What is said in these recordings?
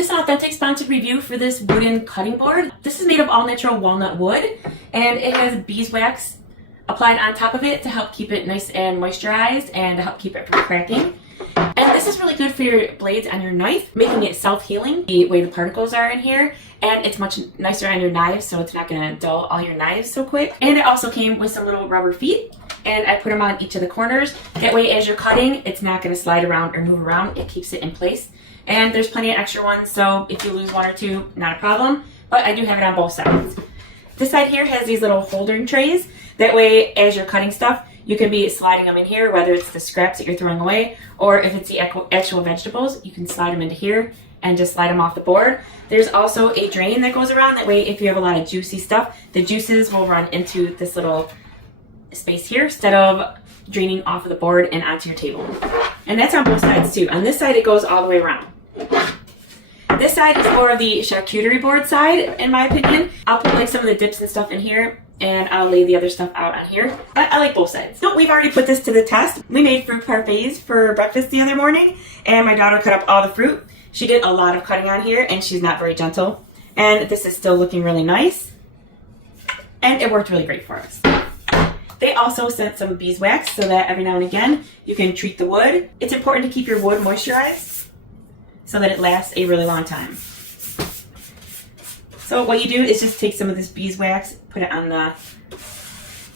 This is an authentic sponsored review for this wooden cutting board. This is made of all natural walnut wood, and it has beeswax applied on top of it to help keep it nice and moisturized and to help keep it from cracking. And this is really good for your blades on your knife, making it self-healing the way the particles are in here. And it's much nicer on your knives, so it's not going to dull all your knives so quick. And it also came with some little rubber feet, and I put them on each of the corners. That way, as you're cutting, it's not going to slide around or move around. It keeps it in place. And there's plenty of extra ones, so if you lose one or two, not a problem. But I do have it on both sides. This side here has these little holding trays. That way, as you're cutting stuff, you can be sliding them in here, whether it's the scraps that you're throwing away, or if it's the actual vegetables, you can slide them into here and just slide them off the board. There's also a drain that goes around. That way, if you have a lot of juicy stuff, the juices will run into this little space here instead of draining off of the board and onto your table. And that's on both sides too. On this side, it goes all the way around. This side is more of the charcuterie board side, in my opinion. I'll put like some of the dips and stuff in here, and I'll lay the other stuff out on here. But I like both sides. So we've already put this to the test. We made fruit parfaits for breakfast the other morning, and my daughter cut up all the fruit. She did a lot of cutting on here, and she's not very gentle. And this is still looking really nice. And it worked really great for us. They also sent some beeswax so that every now and again you can treat the wood. It's important to keep your wood moisturized so that it lasts a really long time. So what you do is just take some of this beeswax, put it on the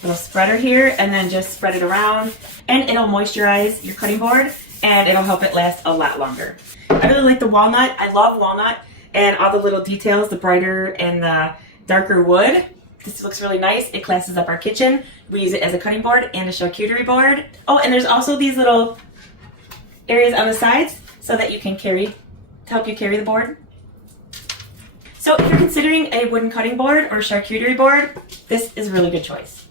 little spreader here, and then just spread it around, and it'll moisturize your cutting board, and it'll help it last a lot longer. I really like the walnut. I love walnut and all the little details, the brighter and the darker wood. This looks really nice. It classes up our kitchen. We use it as a cutting board and a charcuterie board. Oh, and there's also these little areas on the sides so that you can carry, to help you carry the board. So if you're considering a wooden cutting board or charcuterie board, this is a really good choice.